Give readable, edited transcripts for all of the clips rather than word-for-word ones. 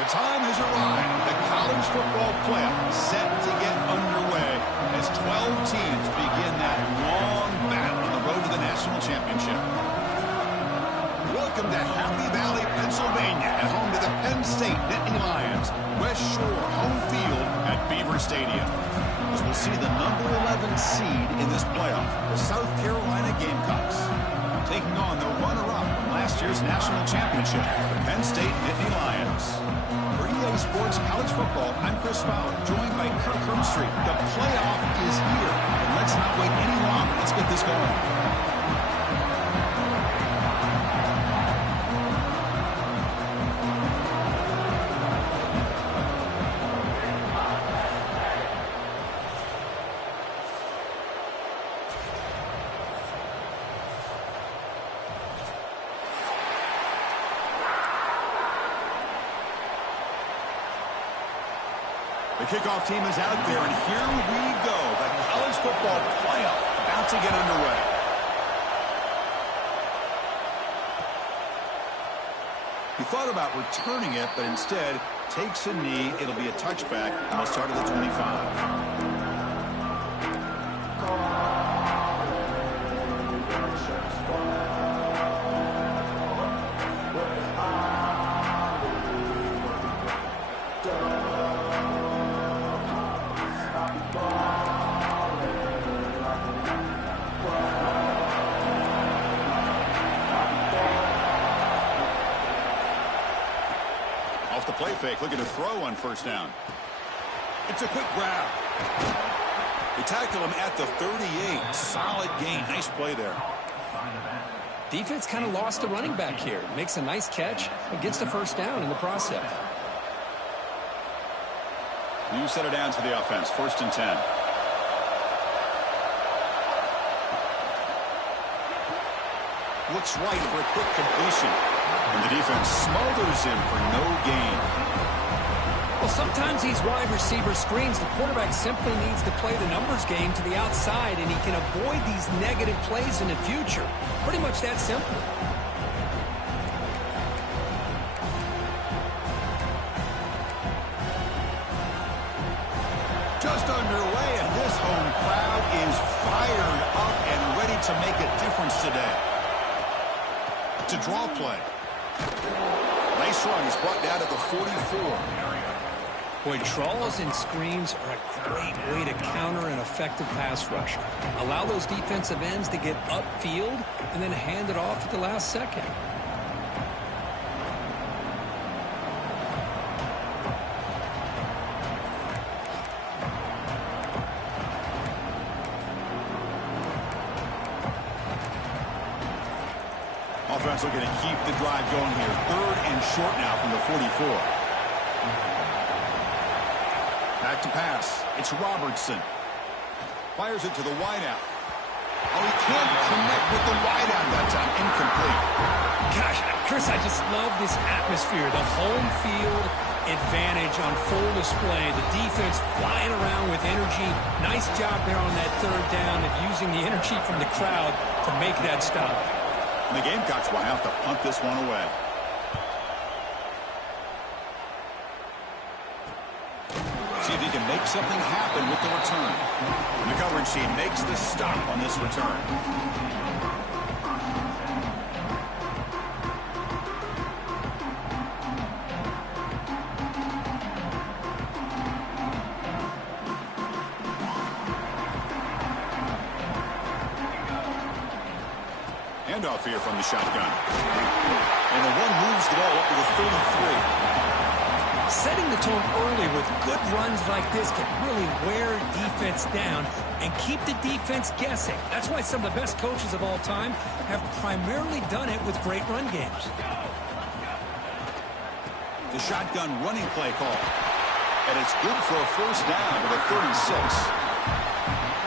The time has arrived. The college football playoff set to get underway as 12 teams begin that long battle on the road to the national championship. Welcome to Happy Valley, Pennsylvania, at home to the Penn State Nittany Lions. West Shore home field at Beaver Stadium. As we'll see the number 11 seed in this playoff, the South Carolina Gamecocks, taking on the runner-up from last year's national championship, the Penn State Nittany Lions. For EA Sports College Football, I'm Chris Fowler, joined by Kirk Herbstreit. The playoff is here, and let's not wait any longer. Let's get this going. The kickoff team is out there, and here we go. The college football playoff about to get underway. He thought about returning it, but instead takes a knee. It'll be a touchback, and they'll start at the 25. Off the play fake, looking to throw on first down. It's a quick grab. They tackle him at the 38. Solid gain. Nice play there. Defense kind of lost the running back here. Makes a nice catch and gets the first down in the process. New set of downs for the offense. 1st and 10. Looks right for a quick completion. And the defense smothers him for no gain. Well, sometimes these wide receiver screens, the quarterback simply needs to play the numbers game to the outside, and he can avoid these negative plays in the future. Pretty much that simple. Just underway, and this home crowd is fired up and ready to make a difference today. To draw play. Nice run. He's brought down at the 44. Boy, draws and screens are a great way to counter an effective pass rush. Allow those defensive ends to get upfield and then hand it off at the last second. Offense looking to keep the drive going here. 3rd and short now from the 44. Back to pass. It's Robertson. Fires it to the wideout. Oh, he can't connect with the wideout that time. Incomplete. Gosh, Chris, I just love this atmosphere. The home field advantage on full display. The defense flying around with energy. Nice job there on that 3rd down and using the energy from the crowd to make that stop. And the Gamecocks will have to punt this one away. See if he can make something happen with the return. And the coverage team makes the stop on this return. Handoff here from the shotgun. And the one moves the ball up to the 33. Setting the tone early with good runs like this can really wear defense down and keep the defense guessing. That's why some of the best coaches of all time have primarily done it with great run games. The shotgun running play call. And it's good for a first down to the 36.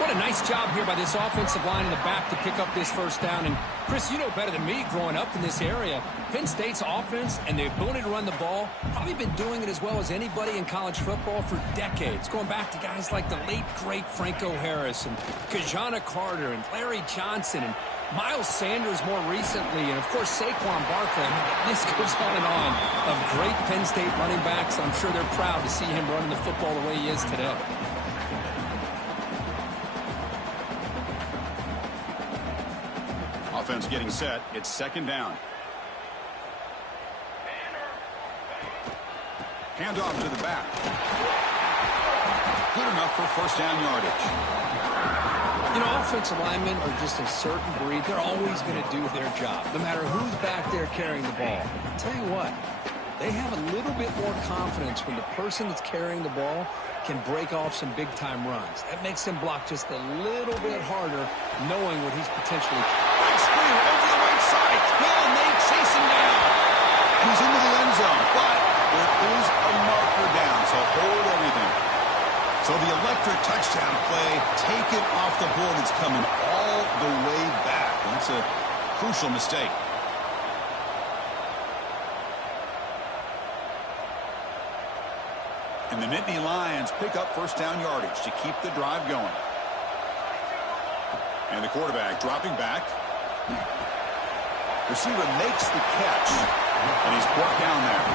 What a nice job here by this offensive line in the back to pick up this first down. And, Chris, you know better than me growing up in this area, Penn State's offense and the ability to run the ball, probably been doing it as well as anybody in college football for decades, going back to guys like the late, great Franco Harris and Kajana Carter and Larry Johnson and Miles Sanders more recently, and, of course, Saquon Barkley. This goes on and on of great Penn State running backs. I'm sure they're proud to see him running the football the way he is today. Offense getting set. It's second down. Handoff to the back. Good enough for first down yardage. You know, offensive linemen are just a certain breed. They're always going to do their job, no matter who's back there carrying the ball. I'll tell you what, they have a little bit more confidence when the person that's carrying the ball can break off some big-time runs. That makes them block just a little bit harder, knowing what he's potentially... Big screen over the right side. Hill, and they chase him down. He's into the end zone, but there is a marker down, so hold everything. So the electric touchdown play taken off the board. It's coming all the way back. That's a crucial mistake. And the Nittany Lions pick up first down yardage to keep the drive going. And the quarterback dropping back. Receiver makes the catch, and he's brought down there.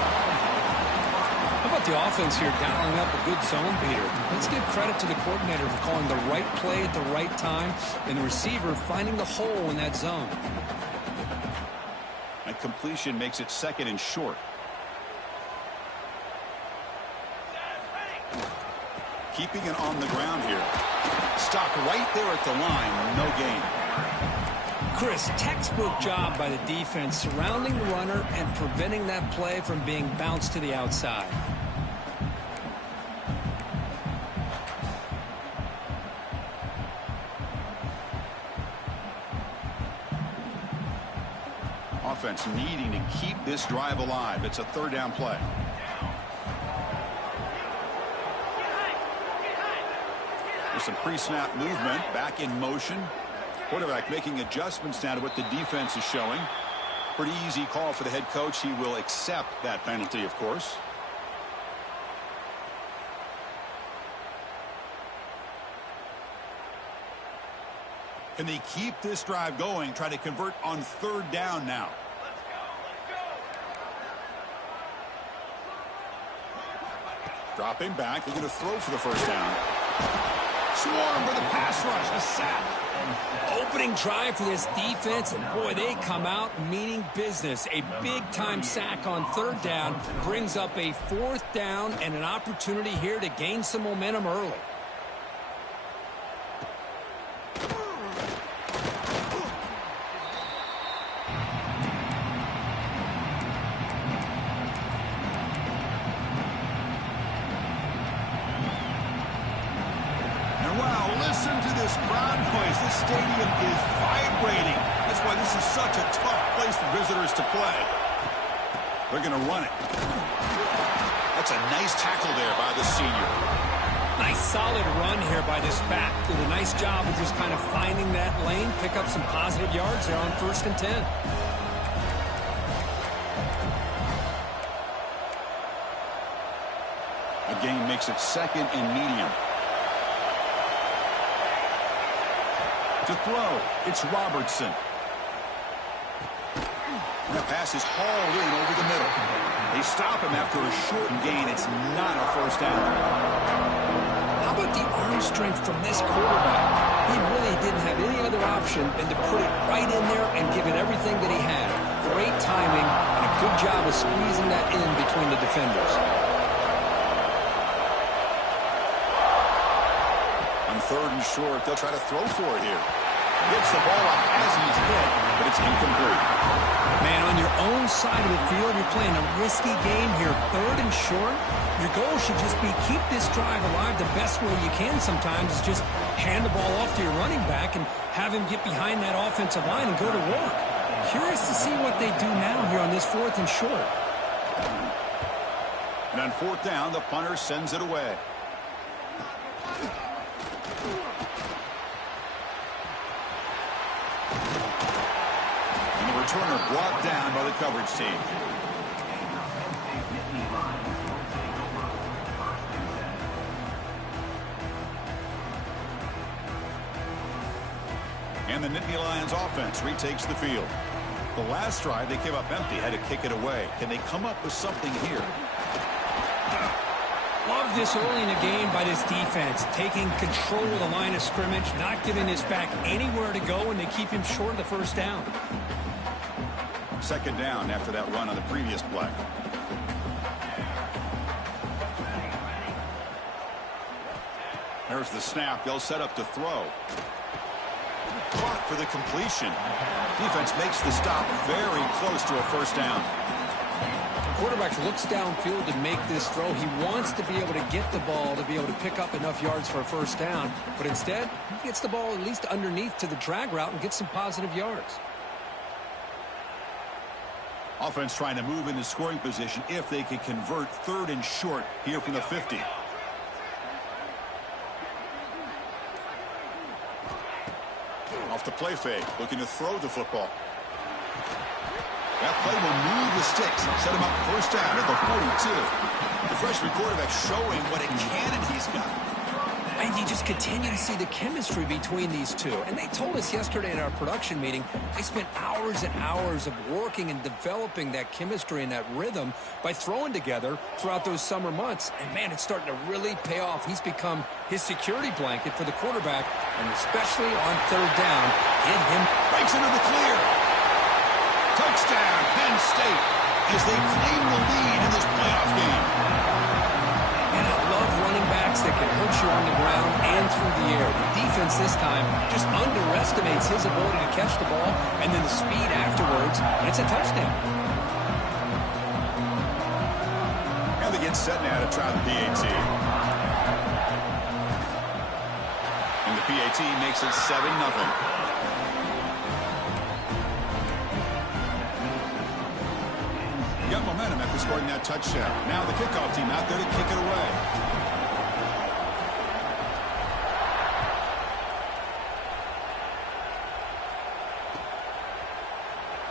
How about the offense here dialing up a good zone beater? Let's give credit to the coordinator for calling the right play at the right time and the receiver finding the hole in that zone. That completion makes it second and short. Keeping it on the ground here. Stopped right there at the line. No gain. Chris, textbook job by the defense surrounding the runner and preventing that play from being bounced to the outside. Offense needing to keep this drive alive. It's a third down play. There's some pre-snap movement, back in motion. Quarterback making adjustments now to what the defense is showing. Pretty easy call for the head coach. He will accept that penalty, of course. Can they keep this drive going, try to convert on third down now? Dropping back, they're going to throw for the first down. Swarm for the pass rush, a sack. Opening drive for this defense, and boy, they come out meaning business. A big-time sack on third down brings up a fourth down and an opportunity here to gain some momentum early. Listen to this crowd noise. This stadium is vibrating. That's why this is such a tough place for visitors to play. They're going to run it. That's a nice tackle there by the senior. Nice solid run here by this back. Did a nice job of just kind of finding that lane, pick up some positive yards there on 1st and 10. A gain makes it second and medium. To throw, it's Robertson. And the pass is hauled in over the middle. They stop him after a short gain. It's not a first down. How about the arm strength from this quarterback? He really didn't have any other option than to put it right in there and give it everything that he had. Great timing and a good job of squeezing that in between the defenders. Third and short, they'll try to throw for it here. Gets the ball up as he's hit, but it's incomplete. Man, on your own side of the field, you're playing a risky game here. 3rd and short, your goal should just be keep this drive alive the best way you can sometimes is just hand the ball off to your running back and have him get behind that offensive line and go to work. Curious to see what they do now here on this 4th and short. And on 4th down, the punter sends it away. returner brought down by the coverage team. And the Nittany Lions offense retakes the field. The last drive, they came up empty, had to kick it away. Can they come up with something here? Love this early in the game by this defense, taking control of the line of scrimmage, not giving this back anywhere to go, and they keep him short of the first down. Second down after that run on the previous play. There's the snap. They'll set up to throw. Caught for the completion. Defense makes the stop very close to a first down. The quarterback looks downfield to make this throw. He wants to be able to get the ball to be able to pick up enough yards for a first down, but instead he gets the ball at least underneath to the drag route and gets some positive yards. Offense trying to move into scoring position if they can convert. Third and short here from the 50. Off the play fake, looking to throw the football. That play will move the sticks, set him up first down at the 42. The freshman quarterback showing what a cannon he's got. And you just continue to see the chemistry between these two. And they told us yesterday in our production meeting, they spent hours and hours of working and developing that chemistry and that rhythm by throwing together throughout those summer months. And, man, it's starting to really pay off. He's become his security blanket for the quarterback, and especially on third down, get him. Breaks into the clear. Touchdown, Penn State, as they claim the lead in this playoff game. And I love running backs that can hurt you on the ground and through the air. The defense this time just underestimates his ability to catch the ball, and then the speed afterwards, and it's a touchdown. And they get set now to try the PAT. And the PAT makes it 7-0. Got momentum after scoring that touchdown. Now the kickoff team out there to kick it away.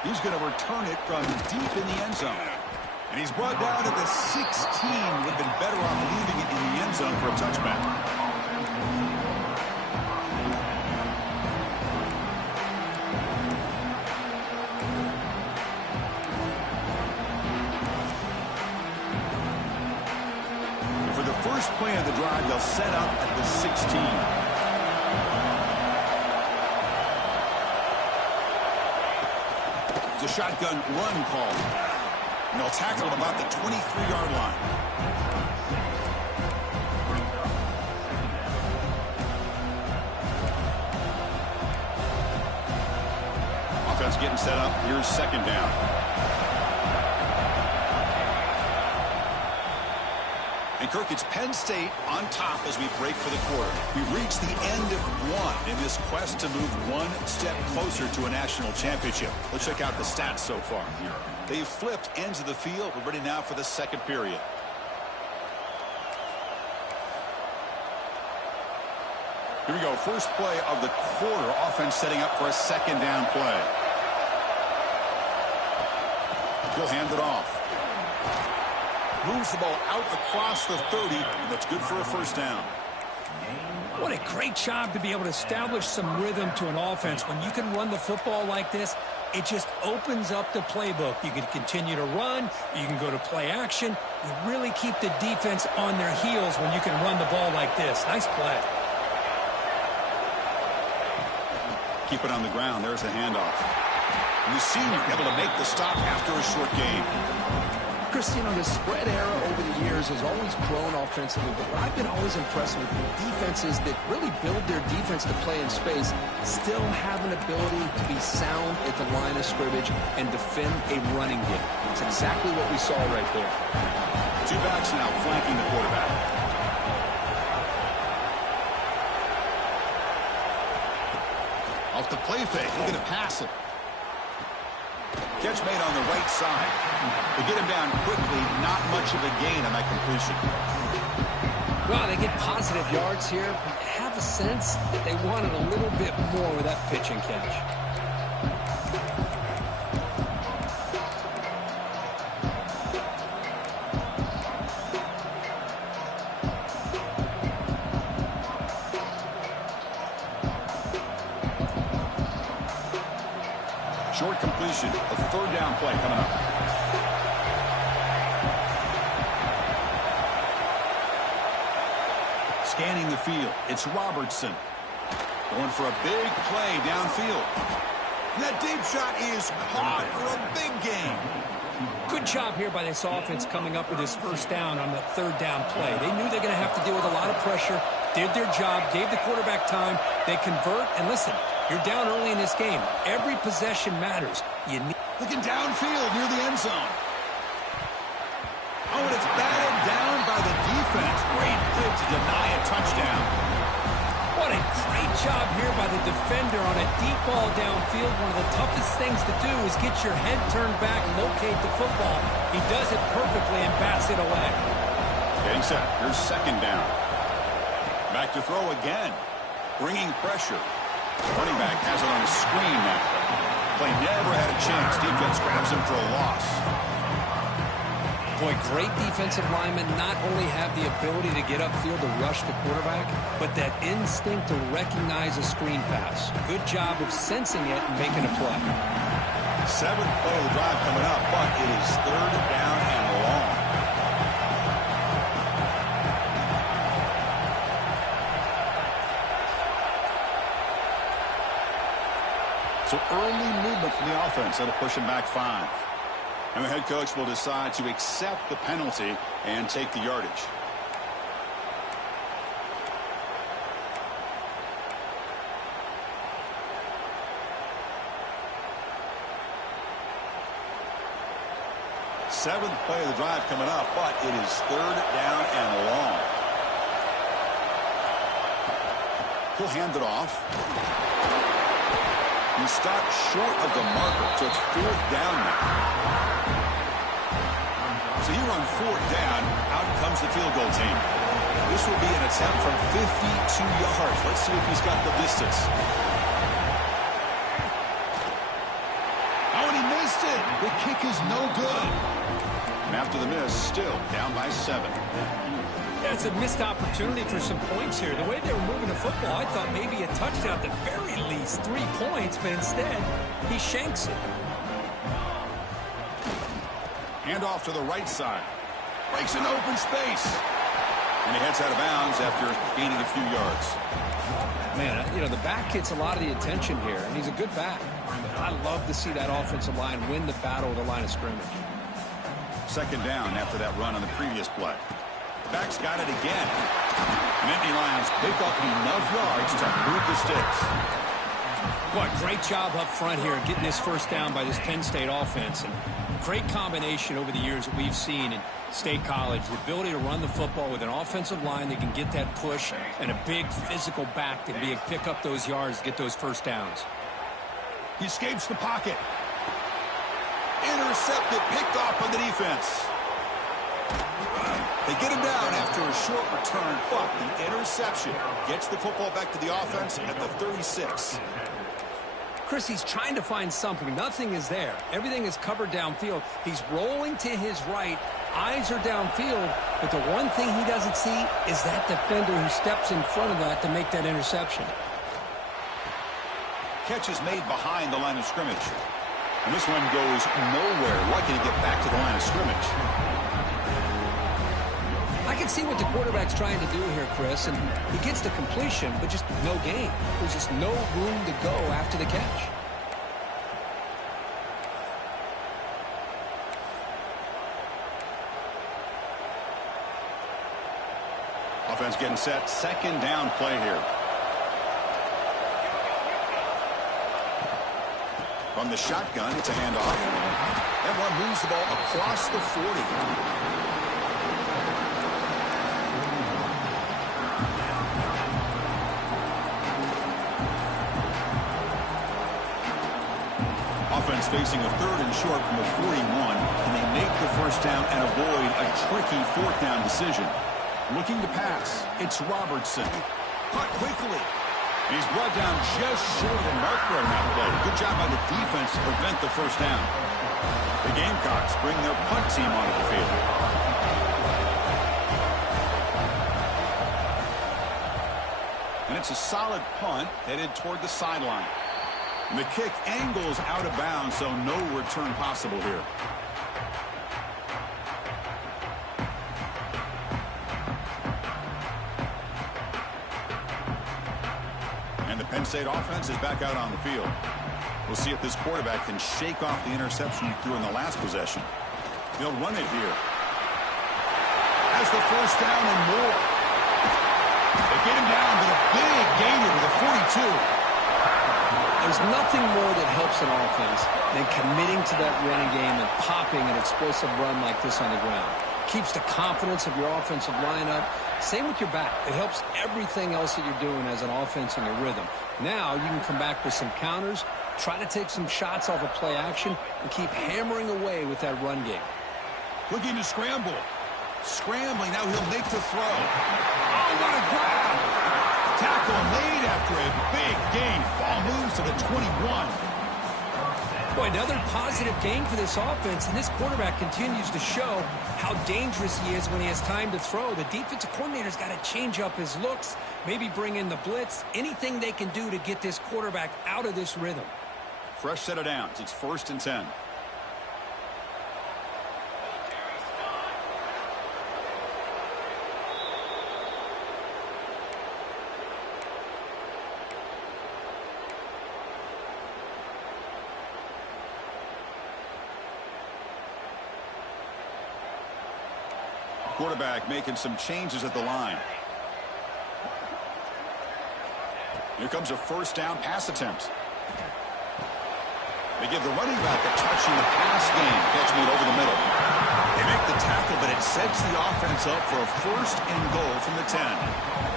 He's going to return it from deep in the end zone. And he's brought down to the 16. Would have been better off leaving it in the end zone for a touchback. First play of the drive, they'll set up at the 16. It's a shotgun run call. And they'll tackle at about the 23-yard line. Offense getting set up. Here's second down. And Kirk, it's Penn State on top as we break for the quarter. We've reached the end of one in this quest to move one step closer to a national championship. Let's check out the stats so far. They've flipped ends of the field. We're ready now for the second period. Here we go. First play of the quarter. Offense setting up for a second down play. He'll hand it off. Moves the ball out across the 30, and that's good for a first down. What a great job to be able to establish some rhythm to an offense. When you can run the football like this, it just opens up the playbook. You can continue to run. You can go to play action. You really keep the defense on their heels when you can run the ball like this. Nice play. Keep it on the ground. There's the handoff. And the senior able to make the stop after a short gain. Chris, you know, the spread era over the years has always grown offensively, but what I've been always impressed with defenses that really build their defense to play in space still have an ability to be sound at the line of scrimmage and defend a running game. It's exactly what we saw right there. Two backs now flanking the quarterback. Off the play fake, looking to pass it. Catch made on the right side. They get him down quickly. Not much of a gain on that completion. Well, they get positive yards here. I have a sense that they wanted a little bit more with that pitch and catch. Short completion, a third down play coming up. Scanning the field, it's Robertson. Going for a big play downfield. That deep shot is caught for a big gain. Good job here by this offense coming up with this first down on the third down play. They knew they're going to have to deal with a lot of pressure, did their job, gave the quarterback time. They convert, and listen, you're down early in this game. Every possession matters. You need looking downfield near the end zone. Oh, and it's batted down by the defense. Great play to deny a touchdown. What a great job here by the defender on a deep ball downfield. One of the toughest things to do is get your head turned back, locate the football. He does it perfectly and bats it away. Getting set. Here's second down. Back to throw again. Bringing pressure. Running back has it on a screen now. Play never had a chance. Defense grabs him for a loss. Boy, great defensive linemen not only have the ability to get upfield to rush the quarterback, but that instinct to recognize a screen pass. Good job of sensing it and making a play. Seventh play of the drive coming up, but it is third down and long. So early movement from the offense. That'll push him back 5. And the head coach will decide to accept the penalty and take the yardage. Seventh play of the drive coming up, but it is third down and long. He'll hand it off. He stopped short of the marker, so it's fourth down now. So here on fourth down, out comes the field goal team. This will be an attempt from 52 yards. Let's see if he's got the distance. Oh, and he missed it. The kick is no good. And after the miss, still down by 7. Yeah, it's a missed opportunity for some points here. The way they were moving the football, I thought maybe a touchdown, at the very least 3 points, but instead, he shanks it. Hand off to the right side. Breaks an open space. And he heads out of bounds after gaining a few yards. Man, you know, the back gets a lot of the attention here, and he's a good back. But I love to see that offensive line win the battle of the line of scrimmage. Second down after that run on the previous play. Back's got it again. Nittany Lions pick up enough yards to move the sticks. Boy, great job up front here getting this first down by this Penn State offense. And great combination over the years that we've seen in State College. The ability to run the football with an offensive line that can get that push and a big physical back that can pick up those yards to get those first downs. He escapes the pocket. Intercepted, picked off on the defense. They get him down after a short return, but the interception gets the football back to the offense at the 36. Chris, he's trying to find something. Nothing is there. Everything is covered downfield. He's rolling to his right. Eyes are downfield. But the one thing he doesn't see is that defender who steps in front of that to make that interception. Catch is made behind the line of scrimmage. And this one goes nowhere. Lucky to get back to the line of scrimmage. I can see what the quarterback's trying to do here, Chris, and he gets the completion, but just no gain. There's just no room to go after the catch. Offense getting set. Second down play here. From the shotgun, it's a handoff. That one moves the ball across the 40. Offense facing a third and short from the 41. Can they make the first down and avoid a tricky fourth down decision? Looking to pass. It's Robertson. Caught quickly. He's brought down just short of the marker on that play. Good job by the defense to prevent the first down. The Gamecocks bring their punt team onto the field. And it's a solid punt headed toward the sideline. And the kick angles out of bounds, so no return possible here. And the Penn State offense is back out on the field. We'll see if this quarterback can shake off the interception he threw in the last possession. They'll run it here. Has the first down and more. They get him down, but a big gainer to the 42. There's nothing more that helps an offense than committing to that running game and popping an explosive run like this on the ground. Keeps the confidence of your offensive lineup. Same with your back. It helps everything else that you're doing as an offense in your rhythm. Now you can come back with some counters, try to take some shots off of play action, and keep hammering away with that run game. Looking to scramble. Scrambling, now he'll make the throw. Oh, what a grab! Tackle made after a big gain. Ball moves to the 21. Boy, another positive game for this offense, and this quarterback continues to show how dangerous he is when he has time to throw. The defensive coordinator's got to change up his looks, maybe bring in the blitz, anything they can do to get this quarterback out of this rhythm. Fresh set of downs. It's 1st and 10. Quarterback making some changes at the line. Here comes a first down pass attempt. They give the running back a touch in the pass game. Catch made over the middle. They make the tackle, but it sets the offense up for a 1st and goal from the 10.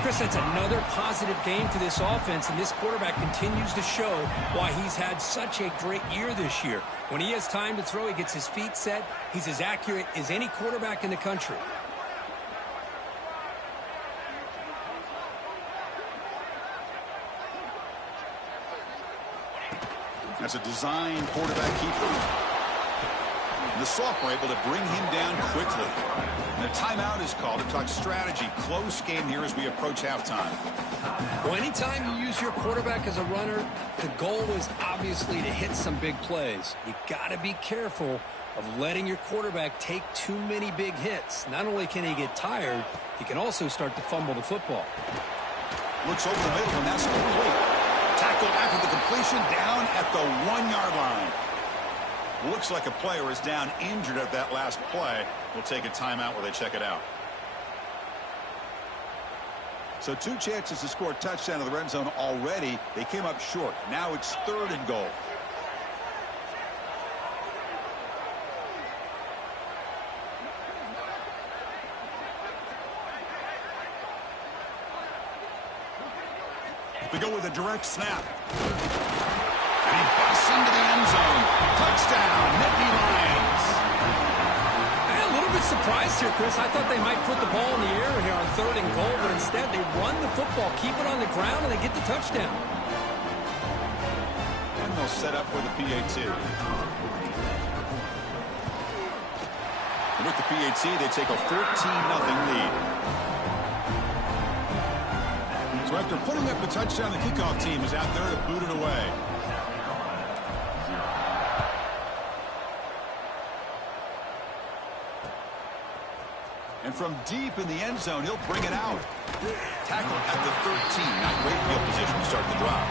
Chris, that's another positive game for this offense, and this quarterback continues to show why he's had such a great year this year. When he has time to throw, he gets his feet set. He's as accurate as any quarterback in the country. That's a design quarterback keeper. The sophomore able to bring him down quickly. And a timeout is called to talk strategy. Close game here as we approach halftime. Well, anytime you use your quarterback as a runner, the goal is obviously to hit some big plays. You got to be careful of letting your quarterback take too many big hits. Not only can he get tired, he can also start to fumble the football. Looks over the middle, and that's complete. Tackled after the completion, down at the 1-yard line. Looks like a player is down injured at that last play. We'll take a timeout while they check it out. So 2 chances to score a touchdown in the red zone already. They came up short. Now it's 3rd and goal. They go with a direct snap. And he busts into the end zone. Touchdown, Nittany Lions. A little bit surprised here, Chris. I thought they might put the ball in the air here on 3rd and goal, but instead they run the football, keep it on the ground, and they get the touchdown. And they'll set up for the PAT. And with the PAT, they take a 14-0 lead. So after putting up a touchdown, the kickoff team is out there to boot it away. And from deep in the end zone, he'll bring it out. Tackle at the 13. Not great field position to start the drive.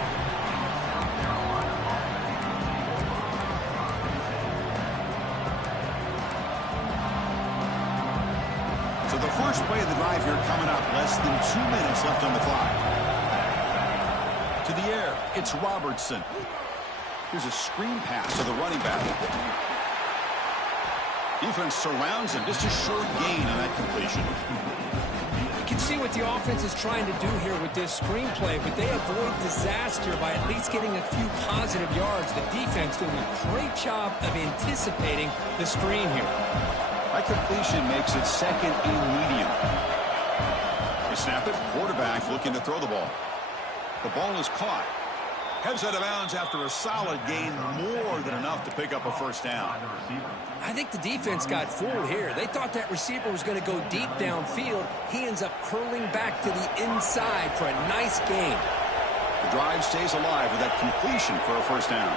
So the first play of the drive here coming up. Less than 2 minutes left on the clock. To the air, it's Robertson. Here's a screen pass to the running back. Defense surrounds him. Just a short gain on that completion. You can see what the offense is trying to do here with this screenplay, but they avoid disaster by at least getting a few positive yards. The defense doing a great job of anticipating the screen here. That completion makes it 2nd and medium. They snap it. Quarterback looking to throw the ball. The ball is caught. Heads out of bounds after a solid gain, more than enough to pick up a first down. I think the defense got fooled here. They thought that receiver was going to go deep downfield. He ends up curling back to the inside for a nice gain. The drive stays alive with that completion for a first down.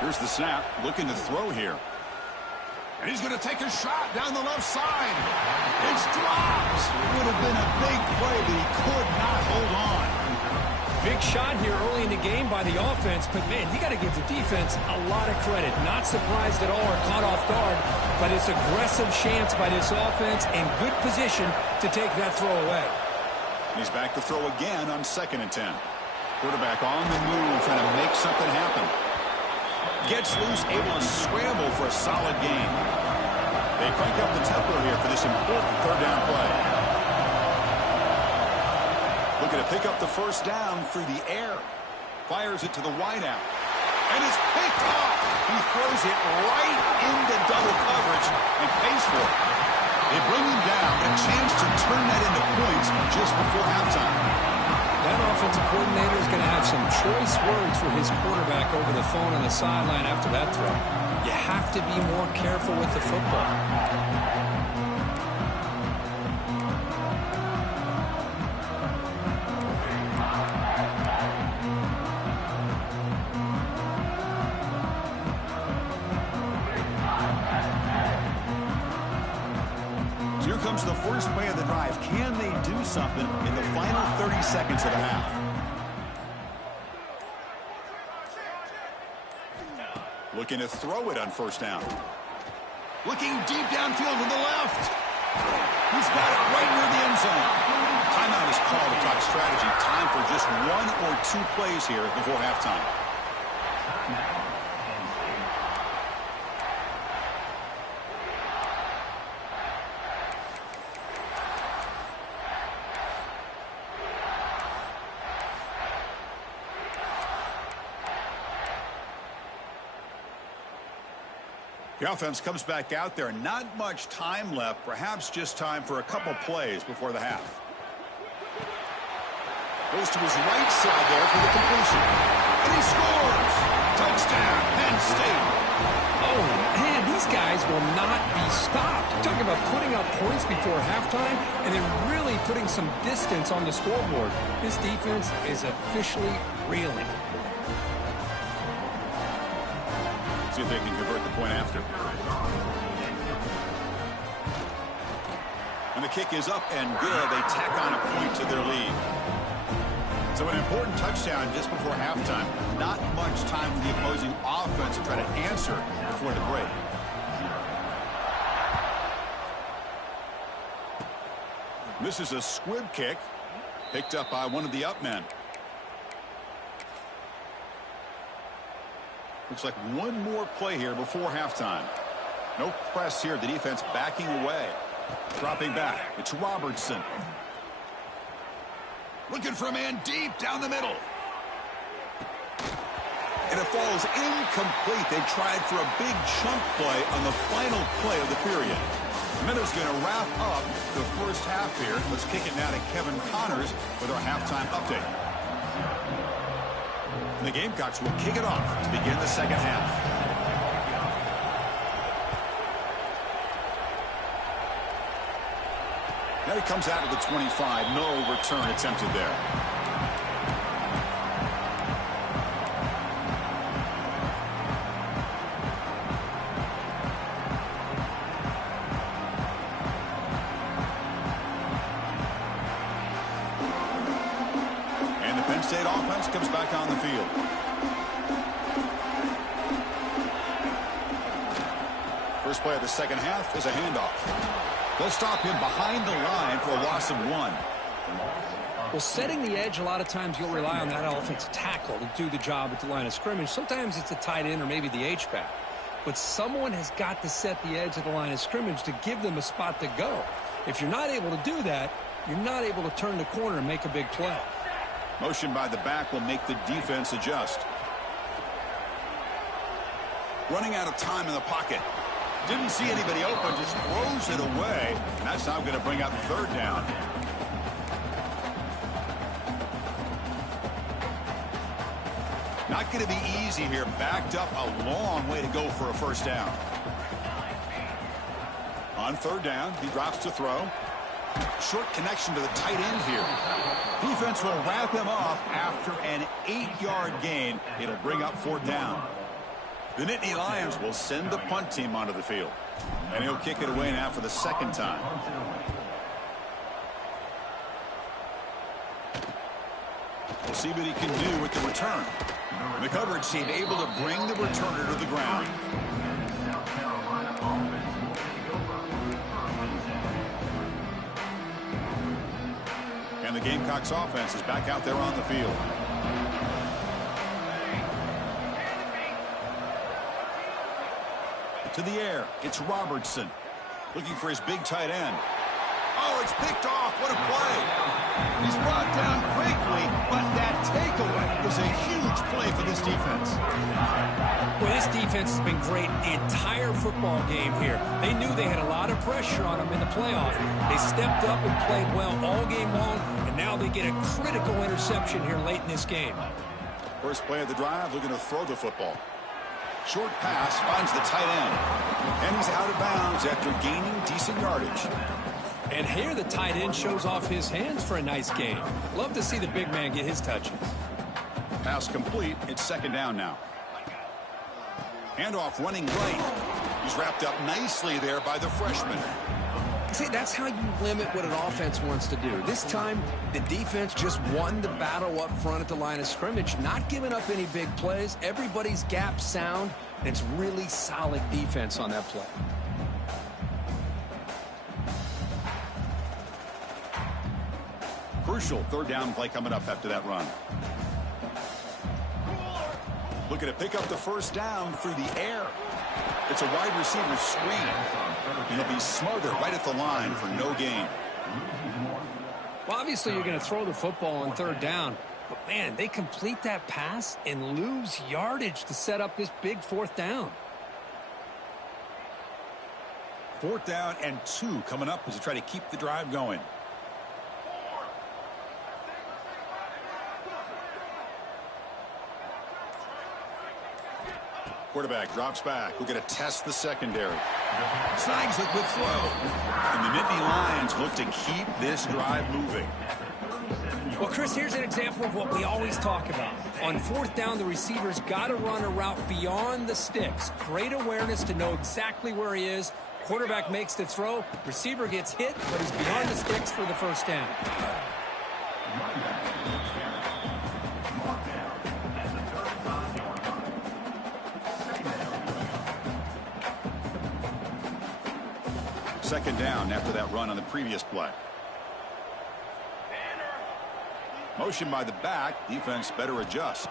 Here's the snap, looking to throw here. And he's going to take a shot down the left side. It's dropped. Would have been a big play, but he could not hold on. Big shot here early in the game by the offense, but man, you got to give the defense a lot of credit. Not surprised at all or caught off guard, but it's aggressive chance by this offense and good position to take that throw away. He's back to throw again on 2nd and 10. Quarterback on the move, trying to make something happen. Gets loose, able to scramble for a solid gain. They crank up the tempo here for this important third down play. Looking to pick up the first down through the air. Fires it to the wideout. And it's picked off. He throws it right into double coverage and pays for it. They bring him down, a chance to turn that into points just before halftime. That offensive coordinator is going to have some choice words for his quarterback over the phone on the sideline after that throw. You have to be more careful with the football. Here comes the first play of the drive. Can they do something in the final 30 seconds of the half? Looking to throw it on first down. Looking deep downfield to the left. He's got it right near the end zone. Timeout is called to talk strategy. Time for just 1 or 2 plays here before halftime. The offense comes back out there. Not much time left. Perhaps just time for a couple plays before the half. Goes to his right side there for the completion. And he scores! Touchdown, Penn State. Oh, man, these guys will not be stopped. Talk about putting up points before halftime and then really putting some distance on the scoreboard. This defense is officially reeling. See if they can convert the point after. And the kick is up and good. They tack on a point to their lead. So an important touchdown just before halftime. Not much time for the opposing offense to try to answer before the break. This is a squib kick picked up by one of the up men. Looks like one more play here before halftime. No press here. The defense backing away. Dropping back. It's Robertson. Looking for a man deep down the middle. And it falls incomplete. They tried for a big chunk play on the final play of the period. Minnows going to wrap up the first half here. Let's kick it now to Kevin Connors with our halftime update. The Gamecocks will kick it off to begin the second half. Now he comes out of the 25. No return attempted there. And the Penn State offense comes back on the field. First play of the second half is a handoff. They'll stop him behind the line for a loss of 1. Well, setting the edge, a lot of times you'll rely on that offensive tackle to do the job at the line of scrimmage. Sometimes it's a tight end or maybe the H-back. But someone has got to set the edge of the line of scrimmage to give them a spot to go. If you're not able to do that, you're not able to turn the corner and make a big play. Motion by the back will make the defense adjust. Running out of time in the pocket. Didn't see anybody open, just throws it away. And that's now going to bring out the third down. Not going to be easy here. Backed up a long way to go for a first down. On third down, he drops to throw. Short connection to the tight end here. Defense will wrap him up after an 8-yard gain. It'll bring up 4th down. The Nittany Lions will send the punt team onto the field. And he'll kick it away now for the 2nd time. We'll see what he can do with the return. The coverage team able to bring the returner to the ground. And the Gamecocks offense is back out there on the field. To the air, it's Robertson looking for his big tight end. Oh, it's picked off. What a play. He's brought down quickly, but that takeaway is a huge play for this defense. Well, this defense has been great the entire football game here. They knew they had a lot of pressure on them in the playoff. They stepped up and played well all game long, and now they get a critical interception here late in this game. First play of the drive, looking to throw the football. Short pass finds the tight end. And he's out of bounds after gaining decent yardage. And here the tight end shows off his hands for a nice game. Love to see the big man get his touches. Pass complete. It's 2nd down now. Handoff running right. He's wrapped up nicely there by the freshman. See, that's how you limit what an offense wants to do. This time, the defense just won the battle up front at the line of scrimmage, not giving up any big plays. Everybody's gap sound, and it's really solid defense on that play. Crucial 3rd down play coming up after that run. Looking to pick up the 1st down through the air. It's a wide receiver screen. And he'll be smothered right at the line for no gain. Well, obviously you're going to throw the football on 3rd down. But, man, they complete that pass and lose yardage to set up this big 4th down. 4th down and 2 coming up as they try to keep the drive going. Quarterback drops back. We're going to test the secondary. Snags a good throw. And the Nittany Lions look to keep this drive moving. Well, Chris, here's an example of what we always talk about. On 4th down, the receiver's got to run a route beyond the sticks. Great awareness to know exactly where he is. Quarterback makes the throw. Receiver gets hit, but he's beyond the sticks for the 1st down. Second down after that run on the previous play. Motion by the back. Defense better adjust.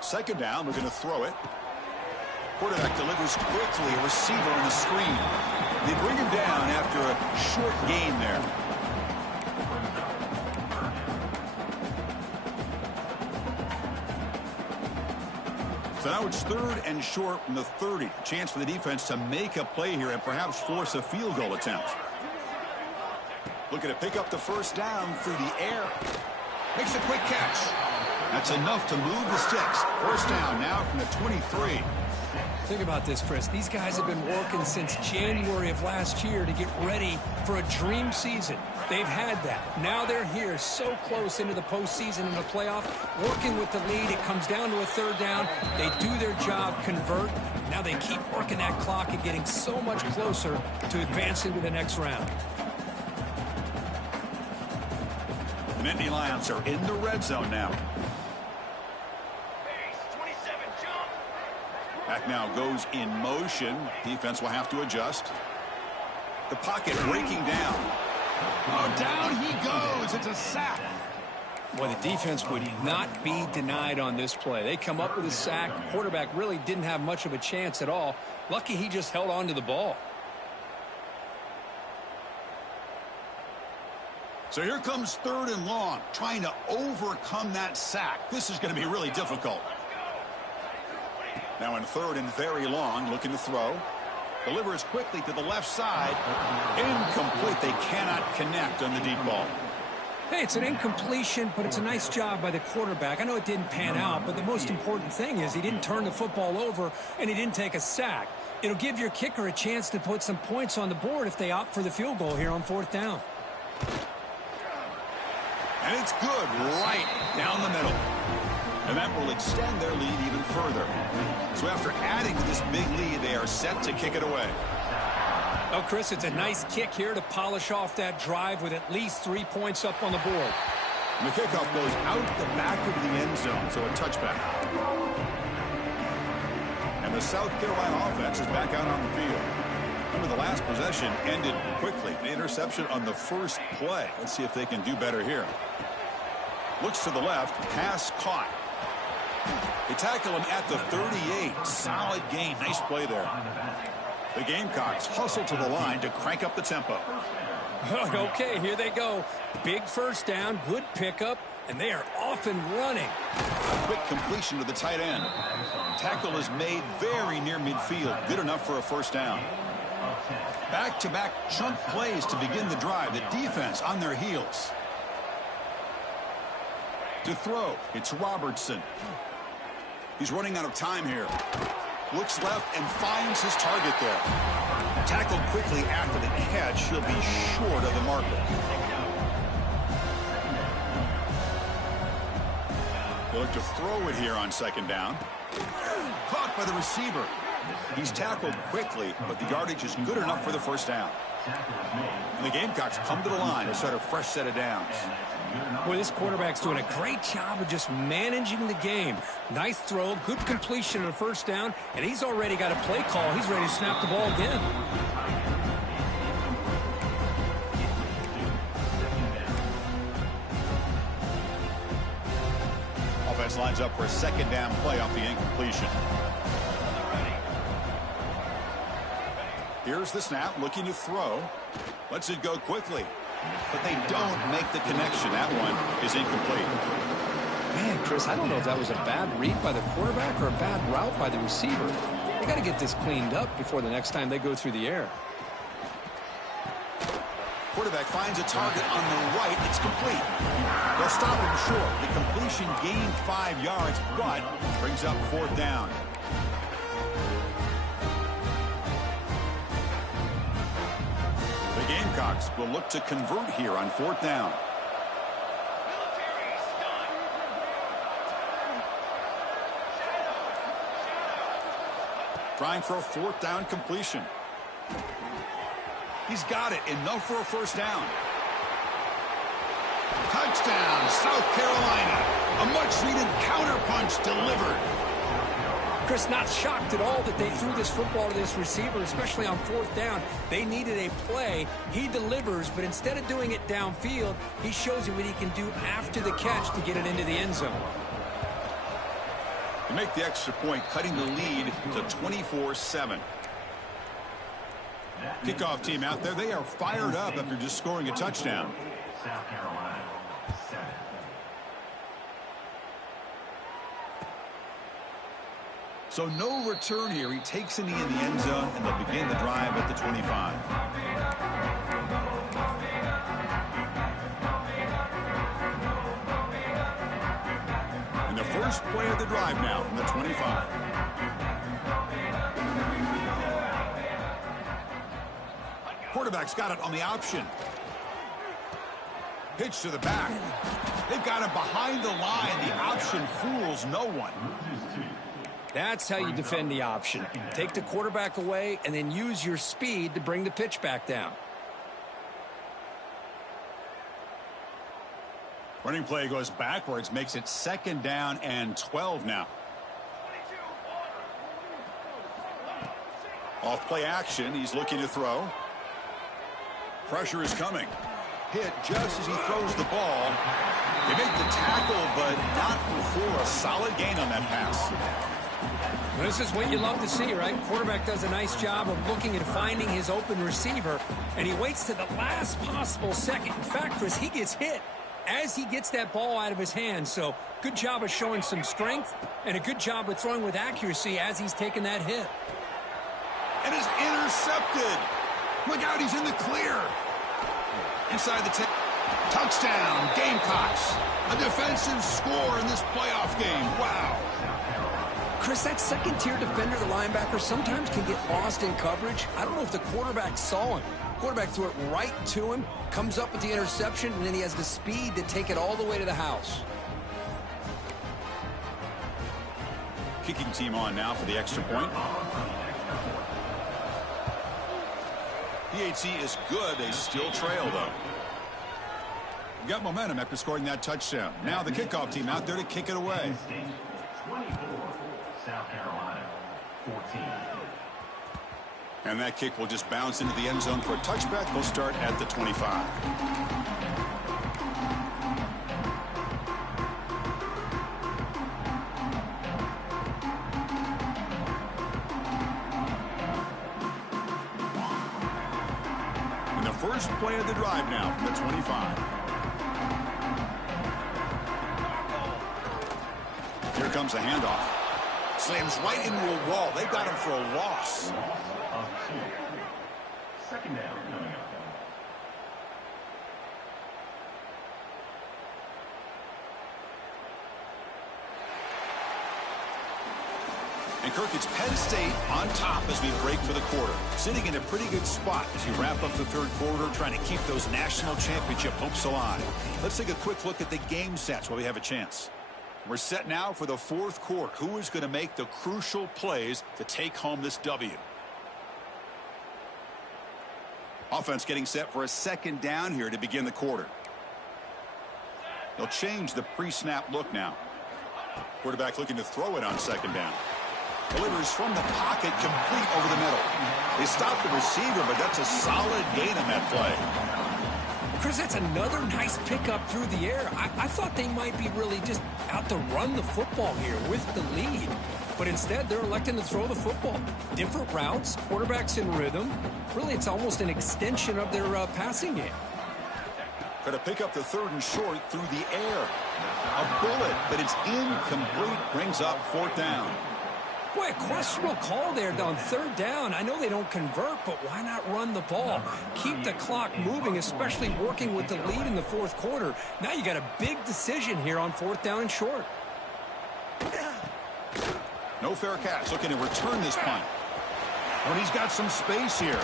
2nd down. We're going to throw it. Quarterback delivers quickly. A receiver on the screen. They bring him down after a short gain there. So now it's 3rd and short from the 30. Chance for the defense to make a play here and perhaps force a field goal attempt. Looking to pick up the 1st down through the air. Makes a quick catch. That's enough to move the sticks. 1st down now from the 23. Think about this, Chris. These guys have been working since January of last year to get ready for a dream season. They've had that. Now they're here so close into the postseason and the playoff, working with the lead. It comes down to a 3rd down. They do their job, convert. Now they keep working that clock and getting so much closer to advancing to the next round. The Nittany Lions are in the red zone now. Back now goes in motion. Defense will have to adjust. The pocket breaking down. Oh, down he goes. It's a sack. Boy, the defense would not be denied on this play. They come up with a sack. The quarterback really didn't have much of a chance at all. Lucky he just held on to the ball. So here comes 3rd and long, trying to overcome that sack. This is going to be really difficult. Now in 3rd and very long, looking to throw. Delivers quickly to the left side. Incomplete. They cannot connect on the deep ball. Hey, it's an incompletion, but it's a nice job by the quarterback. I know it didn't pan out, but the most important thing is he didn't turn the football over and he didn't take a sack. It'll give your kicker a chance to put some points on the board if they opt for the field goal here on 4th down. And it's good right down the middle. And that will extend their lead even further. So after adding to this big lead, they are set to kick it away. Oh, Chris, it's a nice kick here to polish off that drive with at least 3 points up on the board. And the kickoff goes out the back of the end zone, so a touchback. And the South Carolina offense is back out on the field. Remember, the last possession ended quickly. An interception on the first play. Let's see if they can do better here. Looks to the left. Pass caught. They tackle him at the 38. Solid gain. Nice play there. The Gamecocks hustle to the line to crank up the tempo. Okay, here they go. Big first down, good pickup, and they are off and running. A quick completion to the tight end. Tackle is made very near midfield. Good enough for a first down. Back-to-back chunk plays to begin the drive. The defense on their heels. To throw, it's Robertson. He's running out of time here. Looks left and finds his target there. Tackled quickly after the catch. He'll be short of the marker. They'll look to throw it here on second down. Caught by the receiver. He's tackled quickly, but the yardage is good enough for the first down. And the Gamecocks come to the line to start a fresh set of downs. Boy, this quarterback's doing a great job of just managing the game. Nice throw, good completion on the first down, and he's already got a play call. He's ready to snap the ball again. Offense lines up for a second down play off the incompletion. Here's the snap, looking to throw. Lets it go quickly. But they don't make the connection. That one is incomplete. Man, Chris, I don't know if that was a bad read by the quarterback or a bad route by the receiver. They got to get this cleaned up before the next time they go through the air. Quarterback finds a target on the right. It's complete. They'll stop him short. The completion gained 5 yards, but brings up fourth down. The Gamecocks will look to convert here on fourth down. Trying for a fourth down completion. He's got it. Enough for a first down. Touchdown, South Carolina. A much-needed counterpunch delivered. Chris, not shocked at all that they threw this football to this receiver, especially on fourth down. They needed a play. He delivers, but instead of doing it downfield, he shows you what he can do after the catch to get it into the end zone. To make the extra point, cutting the lead to 24-7. Kickoff team out there. They are fired up after just scoring a touchdown. South Carolina, 7. So no return here. He takes it in the end zone, and they'll begin the drive at the 25. And the first play of the drive now from the 25. Quarterback's got it on the option. Pitch to the back. They've got him behind the line. The option fools no one. That's how you defend the option. Take the quarterback away and then use your speed to bring the pitch back down. Running play goes backwards, makes it second down and 12 now. Off play action, he's looking to throw. Pressure is coming. Hit just as he throws the ball. They make the tackle, but not before a solid gain on that pass. This is what you love to see, right? Quarterback does a nice job of looking and finding his open receiver, and he waits to the last possible second. In fact, Chris, he gets hit as he gets that ball out of his hands. So good job of showing some strength and a good job of throwing with accuracy as he's taken that hit. And is intercepted. Look out, he's in the clear. Inside the 10. Touchdown, Gamecocks. A defensive score in this playoff game. Wow. Chris, that second-tier defender, the linebacker, sometimes can get lost in coverage. I don't know if the quarterback saw him. Quarterback threw it right to him, comes up with the interception, and then he has the speed to take it all the way to the house. Kicking team on now for the extra point. PAT is good. They still trail, though. Got momentum after scoring that touchdown. Now the kickoff team out there to kick it away. Penn State 24, South Carolina 14. And that kick will just bounce into the end zone for a touchback. They'll start at the 25. And the first play of the drive now from the 25. Here comes a handoff. Slams right into a wall. They got him for a loss. Of 2. Second down coming up. And Kirk, it's Penn State on top as we break for the quarter. Sitting in a pretty good spot as we wrap up the third quarter, trying to keep those national championship hopes alive. Let's take a quick look at the game sets while we have a chance. We're set now for the fourth quarter. Who is going to make the crucial plays to take home this W? Offense getting set for a second down here to begin the quarter. They'll change the pre-snap look now. Quarterback looking to throw it on second down. Delivers from the pocket, complete over the middle. They stop the receiver, but that's a solid gain on that play. Chris, that's another nice pickup through the air. I thought they might be really just out to run the football here with the lead. But instead, they're electing to throw the football. Different routes, quarterbacks in rhythm. Really, it's almost an extension of their passing game. Got to pick up the third and short through the air. A bullet, but it's incomplete. Brings up fourth down. Boy, a questionable call there on third down. I know they don't convert, but why not run the ball? Keep the clock moving, especially working with the lead in the fourth quarter. Now you got a big decision here on fourth down and short. No fair catch. Looking to return this punt. When he's got some space here.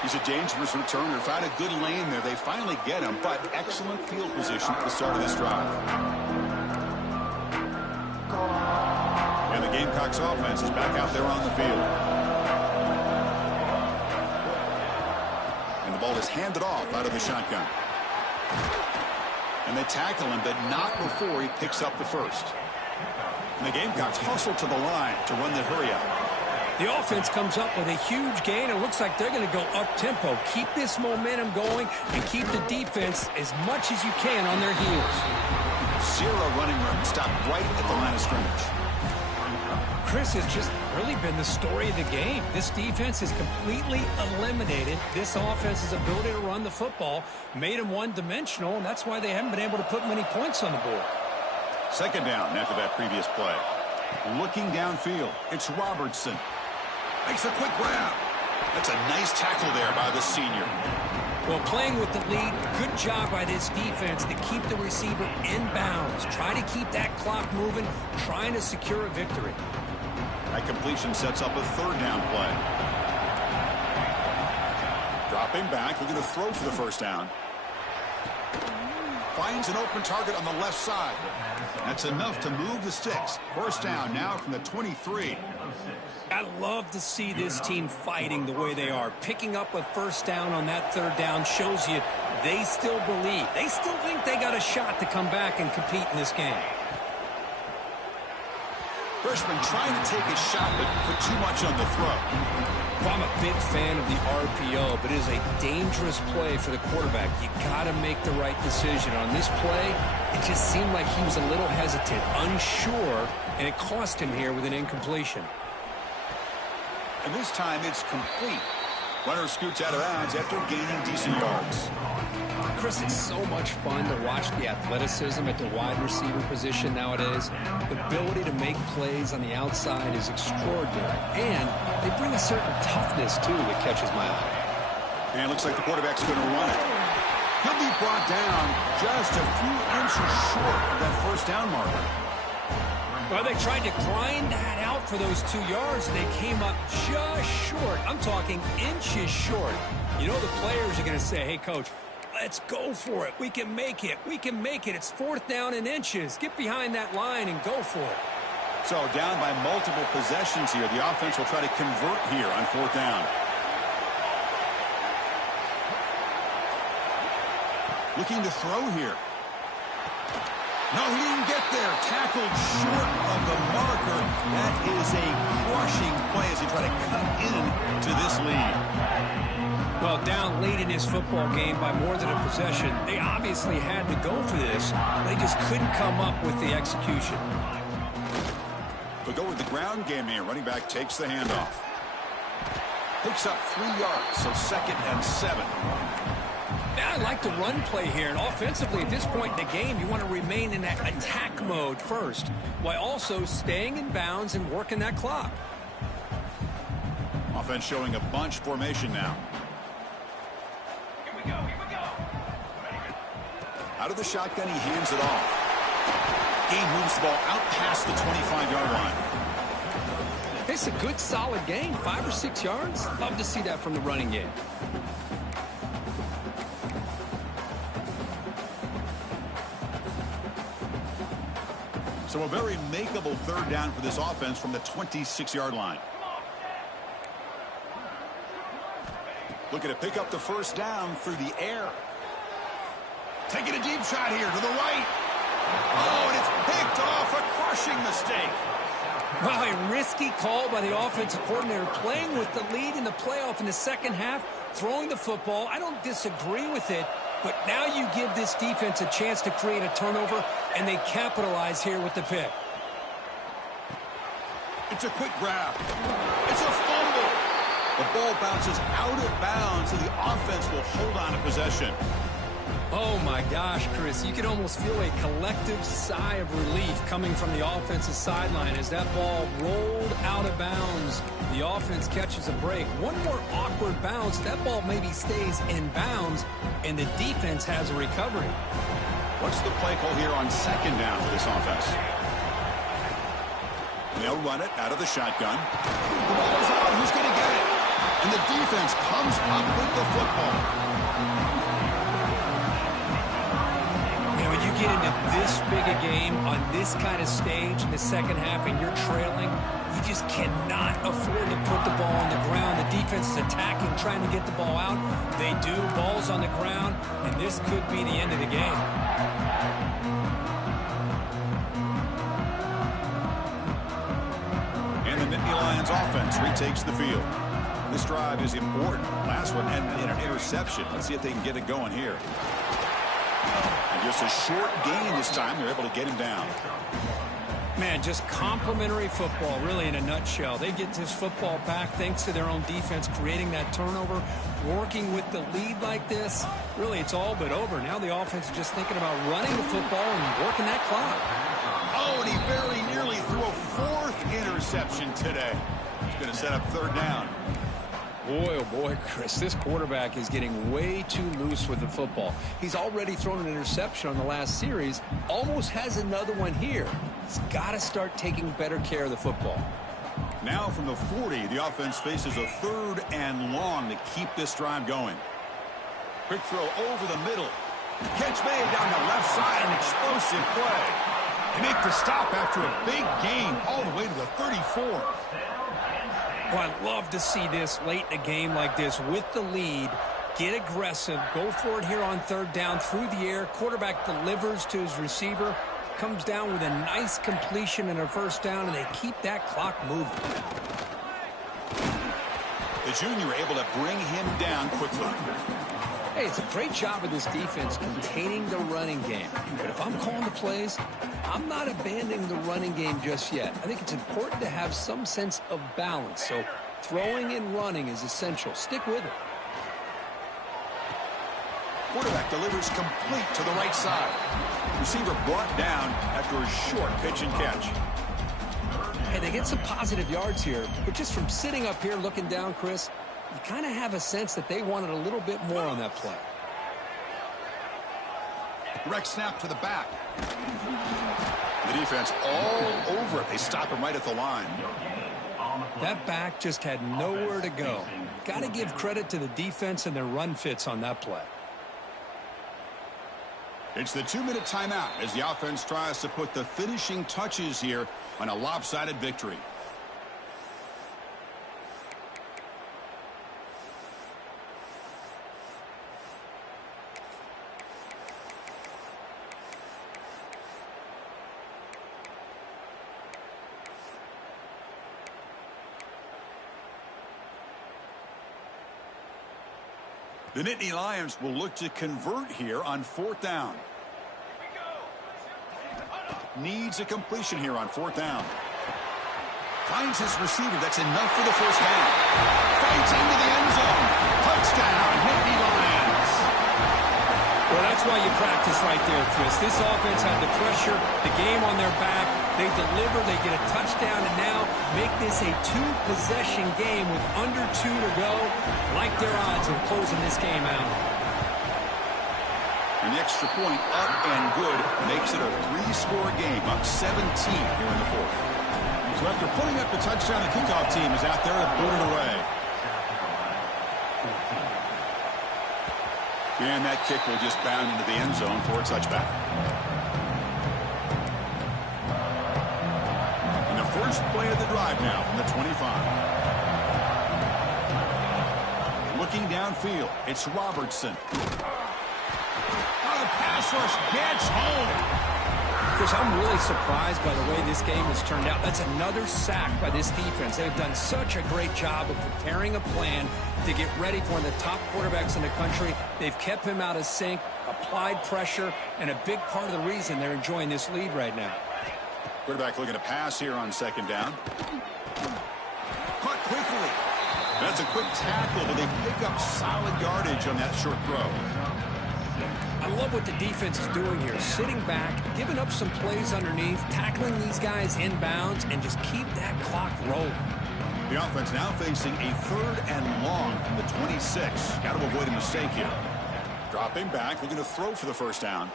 He's a dangerous returner. Found a good lane there. They finally get him, but excellent field position at the start of this drive. And the Gamecocks offense is back out there on the field. And the ball is handed off out of the shotgun. And they tackle him, but not before he picks up the first. And the Gamecocks hustle to the line to run the hurry up. The offense comes up with a huge gain. It looks like they're going to go up-tempo. Keep this momentum going and keep the defense as much as you can on their heels. 0 running room. Stop right at the line of scrimmage. Chris, has just really been the story of the game. This defense has completely eliminated this offense's ability to run the football, made them one-dimensional, and that's why they haven't been able to put many points on the board. Second down after that previous play. Looking downfield, it's Robertson. Makes a quick grab. That's a nice tackle there by the senior. Well, playing with the lead, good job by this defense to keep the receiver in bounds. Try to keep that clock moving, trying to secure a victory. That completion sets up a third down play. Dropping back, looking to throw for the first down. Finds an open target on the left side. That's enough to move the sticks. First down now from the 23. I love to see this team fighting the way they are. Picking up a first down on that third down shows you they still believe. They still think they got a shot to come back and compete in this game. Freshman trying to take a shot, but put too much on the throw. Well, I'm a big fan of the RPO, but it is a dangerous play for the quarterback. You got to make the right decision. On this play, it just seemed like he was a little hesitant, unsure, and it cost him here with an incompletion. And this time it's complete. Runner scoots out of bounds after gaining decent yards. Chris, it's so much fun to watch the athleticism at the wide receiver position nowadays. The ability to make plays on the outside is extraordinary. And they bring a certain toughness, too, that catches my eye. And it looks like the quarterback's going to run it. He'll be brought down just a few inches short of that first down marker. Well, they tried to grind that out for those 2 yards, and they came up just short. I'm talking inches short. You know the players are going to say, hey, Coach, let's go for it. We can make it. We can make it. It's 4th down in inches. Get behind that line and go for it. So down by multiple possessions here. The offense will try to convert here on 4th down. Looking to throw here. No, he didn't get there. Tackled short of the marker. That is a crushing play as he tried to cut into this lead. Well, down late in this football game by more than a possession, they obviously had to go for this. They just couldn't come up with the execution. They'll go with the ground game here. Running back takes the handoff. Picks up 3 yards, so 2nd and 7. Now, I like the run play here, and offensively at this point in the game, you want to remain in that attack mode first, while also staying in bounds and working that clock. Offense showing a bunch formation now. Here we go. Out of the shotgun, he hands it off. Game moves the ball out past the 25-yard line. It's a good, solid game, 5 or 6 yards. Love to see that from the running game. So a very makeable 3rd down for this offense from the 26-yard line. Looking to pick up the 1st down through the air. Taking a deep shot here to the right. Oh, and it's picked off. A crushing mistake. Wow, a risky call by the offensive coordinator, playing with the lead in the playoff in the 2nd half, throwing the football. I don't disagree with it, but now you give this defense a chance to create a turnover, and they capitalize here with the pick. It's a quick grab. It's a fumble. The ball bounces out of bounds, and the offense will hold on to possession. Oh, my gosh, Chris. You can almost feel a collective sigh of relief coming from the offensive sideline as that ball rolled out of bounds. The offense catches a break. One more awkward bounce. That ball maybe stays in bounds, and the defense has a recovery. What's the play call here on 2nd down for this offense? They'll run it out of the shotgun. The ball's out. Who's going to get it? And the defense comes up with the football. When you get into this big a game on this kind of stage in the 2nd half and you're trailing, you just cannot afford to put the ball on the ground. The defense is attacking, trying to get the ball out. They do. Ball's on the ground, and this could be the end of the game. And the Nittany Lions offense retakes the field. This drive is important. Last one ended in an interception. Let's see if they can get it going here. And just a short gain this time. They're able to get him down. Man, just complimentary football, really, in a nutshell. They get this football back thanks to their own defense, creating that turnover, working with the lead like this. Really, it's all but over. Now the offense is just thinking about running the football and working that clock. Oh, and he very nearly threw a 4th interception today. He's going to set up 3rd down. Boy, oh boy, Chris, this quarterback is getting way too loose with the football. He's already thrown an interception on the last series, almost has another one here. He's got to start taking better care of the football. Now from the 40, the offense faces a 3rd and long to keep this drive going. Quick throw over the middle. Catch made down the left side, an explosive play. They make the stop after a big gain all the way to the 34. Well, I love to see this late in a game like this with the lead. Get aggressive. Go for it here on 3rd down through the air. Quarterback delivers to his receiver. Comes down with a nice completion and a 1st down, and they keep that clock moving. The junior able to bring him down quickly. Hey, it's a great job of this defense containing the running game. But if I'm calling the plays, I'm not abandoning the running game just yet. I think it's important to have some sense of balance. So throwing and running is essential. Stick with it. Quarterback delivers complete to the right side. Receiver brought down after a short pitch and catch. Hey, they get some positive yards here, but just from sitting up here looking down, Chris, you kind of have a sense that they wanted a little bit more on that play. Direct snap to the back. The defense all over it. They stop him right at the line. That back just had nowhere to go. Got to give credit to the defense and their run fits on that play. It's the 2-minute timeout as the offense tries to put the finishing touches here on a lopsided victory. The Nittany Lions will look to convert here on 4th down. Needs a completion here on 4th down. Finds his receiver. That's enough for the first down. Fights into the end zone. Touchdown, Nittany Lions. Well, that's why you practice right there, Chris. This offense had the pressure, the game on their back. They deliver, they get a touchdown, and now make this a 2-possession game with under 2 to go. Like their odds of closing this game out. And the extra point up and good makes it a 3-score game, up 17 here in the 4th. So after putting up the touchdown, the kickoff team is out there to boot it away. And that kick will just bound into the end zone for a touchback. And the first play of the drive now from the 25. Looking downfield, it's Robertson. Oh, the pass rush gets home. Chris, I'm really surprised by the way this game has turned out. That's another sack by this defense. They've done such a great job of preparing a plan to get ready for one of the top quarterbacks in the country. They've kept him out of sync, applied pressure, and a big part of the reason they're enjoying this lead right now. Quarterback looking to pass here on 2nd down. Caught quickly. That's a quick tackle, but they pick up solid yardage on that short throw. I love what the defense is doing here. Sitting back, giving up some plays underneath, tackling these guys inbounds, and just keep that clock rolling. The offense now facing a 3rd and long from the 26. Got to avoid a mistake here. Dropping back, looking to throw for the first down.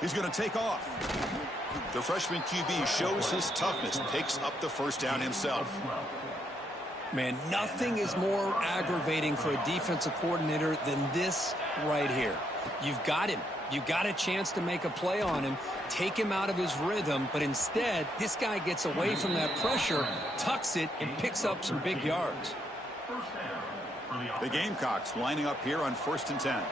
He's going to take off. The freshman QB shows his toughness, picks up the first down himself. Man, nothing is more aggravating for a defensive coordinator than this right here. You've got him. You've got a chance to make a play on him, take him out of his rhythm, but instead, this guy gets away from that pressure, tucks it, and picks up some big yards. The Gamecocks lining up here on 1st and 10.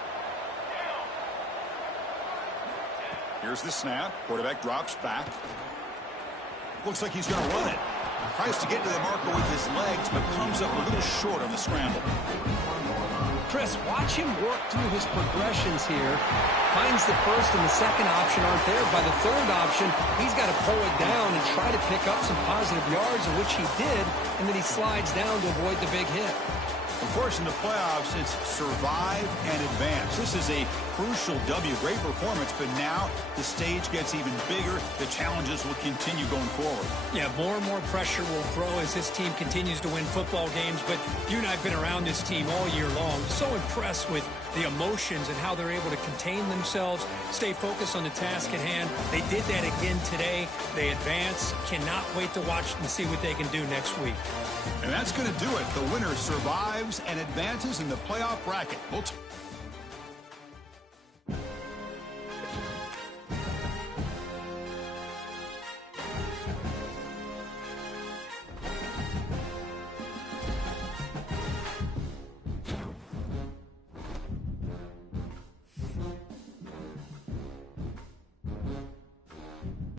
Here's the snap. Quarterback drops back. Looks like he's going to run it. Tries to get to the marker with his legs, but comes up a little short on the scramble. Chris, watch him work through his progressions here. Finds the first and the second option aren't there. By the 3rd option, he's got to pull it down and try to pick up some positive yards, of which he did, and then he slides down to avoid the big hit. Of course, in the playoffs, it's survive and advance. This is a crucial W. Great performance, but now the stage gets even bigger. The challenges will continue going forward. Yeah, more and more pressure will grow as this team continues to win football games, but you and I have been around this team all year long. So impressed with the emotions and how they're able to contain themselves, stay focused on the task at hand. They did that again today. They advance. Cannot wait to watch and see what they can do next week. And that's going to do it. The winner survives and advances in the playoff bracket.